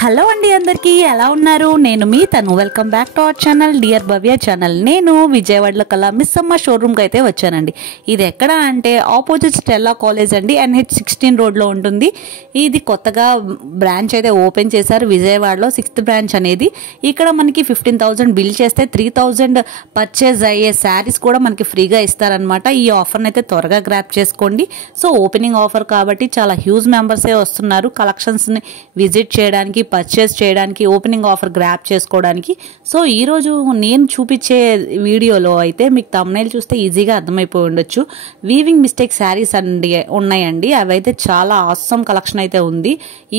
Hello అండి, అందరికీ ఎలా ఉన్నారు? నేను మీ తను. Welcome back to our channel dear Bhavya channel. నేను విజయవాడలో కల మిస్సమ్మ షోరూమ్కి అయితే వచ్చానండి. ఇది ఎక్కడ అంటే ఆపోజిట్ స్టెల్లా కాలేజ్ అండి, NH16 రోడ్లో ఉంటుంది. ఇది కొత్తగా బ్రాంచ్ అయితే ఓపెన్ చేశారు విజయవాడలో, 6th బ్రాంచ్ అనేది. ఇక్కడ మనకి 15,000 బిల్ చేస్తే 3,000 పర్చేజ్ అయ్యే శారీస్ కూడా మనకి ఫ్రీగా ఇస్తారనమాట. ఈ ఆఫర్ని అయితే త్వరగా గ్రాప్ చేసుకోండి. సో ఓపెనింగ్ ఆఫర్ కాబట్టి చాలా హ్యూజ్ మెంబర్సే వస్తున్నారు కలెక్షన్స్ని విజిట్ చేయడానికి, పర్చేస్ చేయడానికి, ఓపెనింగ్ ఆఫర్ గ్రాప్ చేసుకోవడానికి. సో ఈరోజు నేను చూపించే వీడియోలో అయితే మీకు థంబ్నెయిల్ చూస్తే ఈజీగా అర్థమైపోయి ఉండొచ్చు. వీవింగ్ మిస్టేక్ శారీస్ అండి ఉన్నాయండి. అవైతే చాలా ఆసమ్ కలెక్షన్ అయితే ఉంది.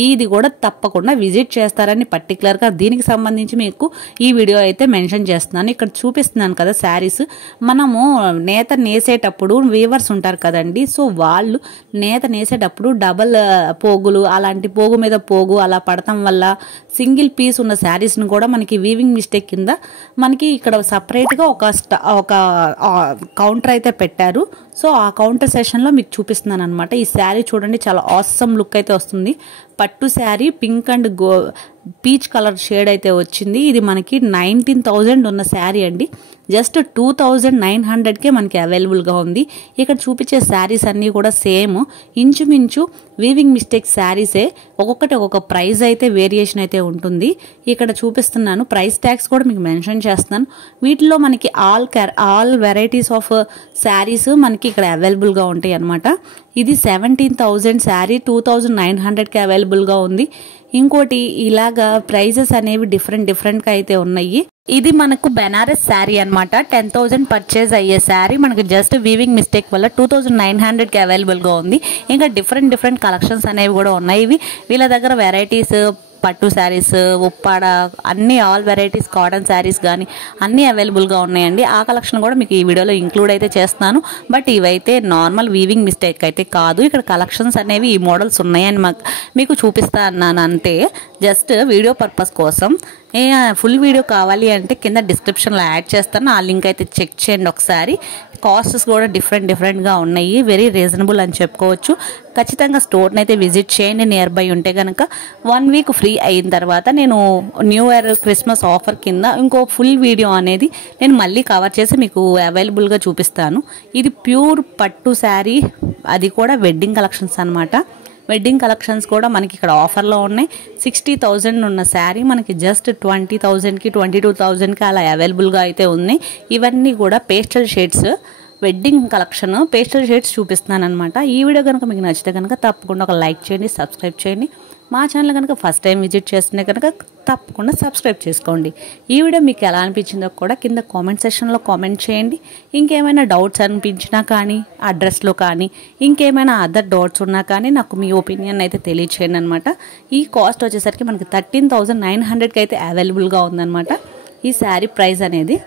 ఇది కూడా తప్పకుండా విజిట్ చేస్తారని పర్టికులర్గా దీనికి సంబంధించి మీకు ఈ వీడియో అయితే మెన్షన్ చేస్తున్నాను. ఇక్కడ చూపిస్తున్నాను కదా శారీస్. మనము నేత నేసేటప్పుడు వీవర్స్ ఉంటారు కదండి, సో వాళ్ళు నేత నేసేటప్పుడు డబల్ పోగులు, అలాంటి పోగు మీద పోగు అలా పడటం వల్ల సింగిల్ పీస్ ఉన్న శారీస్ని కూడా మనకి వీవింగ్ మిస్టేక్ కింద మనకి ఇక్కడ సపరేట్గా ఒక కౌంటర్ అయితే పెట్టారు. సో ఆ కౌంటర్ సెషన్లో మీకు చూపిస్తున్నాను అనమాట. ఈ శారీ చూడండి, చాలా ఆసమ్ లుక్ అయితే వస్తుంది. పట్టు sari pink and peach colour shade అయితే వచ్చింది. ఇది మనకి 19,000 ఉన్న శారీ అండి. జస్ట్ 2,900కే మనకి అవైలబుల్గా ఉంది. ఇక్కడ చూపించే శారీస్ అన్నీ కూడా సేమ్, ఇంచుమించు వీవింగ్ మిస్టేక్ శారీసే. ఒక్కొక్కటి ఒక్కొక్క ప్రైస్ అయితే వేరియేషన్ అయితే ఉంటుంది. ఇక్కడ చూపిస్తున్నాను, ప్రైస్ ట్యాగ్స్ కూడా మీకు మెన్షన్ చేస్తున్నాను. వీటిలో మనకి ఆల్ వెరైటీస్ ఆఫ్ శారీస్ మనకి ఇక్కడ అవైలబుల్గా ఉంటాయి అనమాట. ఇది 17,000 శారీ 2,900కి అవైలబుల్గా ఉంది. ఇంకోటి ఇలాగా ప్రైజెస్ అనేవి డిఫరెంట్గా అయితే ఉన్నాయి. ఇది మనకు బెనారస్ శారీ అనమాట. 10,000 పర్చేజ్ అయ్యే శారీ మనకి జస్ట్ వీవింగ్ మిస్టేక్ వల్ల 2,900కి అవైలబుల్గా ఉంది. ఇంకా డిఫరెంట్ కలెక్షన్స్ అనేవి కూడా ఉన్నాయి. వీళ్ళ దగ్గర వెరైటీస్ పట్టు శారీస్, ఉప్పాడ, అన్ని ఆల్ వెరైటీస్ కాటన్ శారీస్ కానీ అన్నీ అవైలబుల్గా ఉన్నాయండి. ఆ కలెక్షన్ కూడా మీకు ఈ వీడియోలో ఇంక్లూడ్ అయితే చేస్తున్నాను. బట్ ఇవైతే నార్మల్ వీవింగ్ మిస్టేక్ అయితే కాదు. ఇక్కడ కలెక్షన్స్ అనేవి ఈ మోడల్స్ ఉన్నాయని మీకు చూపిస్తా అన్నాను అంతే, జస్ట్ వీడియో పర్పస్ కోసం. ఫుల్ వీడియో కావాలి అంటే కింద డిస్క్రిప్షన్లో యాడ్ చేస్తాను, ఆ లింక్ అయితే చెక్ చేయండి ఒకసారి. కాస్ట్స్ కూడా డిఫరెంట్గా ఉన్నాయి. వెరీ రీజనబుల్ అని చెప్పుకోవచ్చు. ఖచ్చితంగా స్టోర్ని అయితే విజిట్ చేయండి నియర్ బై ఉంటే కనుక. 1 వీక్ ఫ్రీ అయిన తర్వాత నేను న్యూ ఇయర్ క్రిస్మస్ ఆఫర్ కింద ఇంకో ఫుల్ వీడియో అనేది నేను మళ్ళీ కవర్ చేసి మీకు అవైలబుల్గా చూపిస్తాను. ఇది ప్యూర్ పట్టు శారీ, అది కూడా వెడ్డింగ్ కలెక్షన్స్ అనమాట. వెడ్డింగ్ కలెక్షన్స్ కూడా మనకి ఇక్కడ ఆఫర్లో ఉన్నాయి. 60,000 ఉన్న శారీ మనకి జస్ట్ 20,000కి 22,000కి అలా అవైలబుల్గా అయితే ఉన్నాయి. ఇవన్నీ కూడా pastel shades wedding collection, pastel shades చూపిస్తున్నాను అనమాట. ఈ వీడియో కనుక మీకు నచ్చితే కనుక తప్పకుండా ఒక లైక్ చేయండి, సబ్స్క్రైబ్ చేయండి. మా ఛానల్ కనుక ఫస్ట్ టైం విజిట్ చేస్తుంటే కనుక తప్పకుండా సబ్స్క్రైబ్ చేసుకోండి. ఈ వీడియో మీకు ఎలా అనిపించిందో కూడా కింద కామెంట్ సెక్షన్లో కామెంట్ చేయండి. ఇంకేమైనా డౌట్స్ అనిపించినా కానీ, అడ్రస్లో కానీ, ఇంకేమైనా అదర్ డౌట్స్ ఉన్నా కానీ నాకు మీ ఒపీనియన్ అయితే తెలియచేయండి అనమాట. ఈ కాస్ట్ వచ్చేసరికి మనకి 13,900కి అయితే అవైలబుల్గా ఉందన్నమాట ఈ శారీ ప్రైస్ అనేది.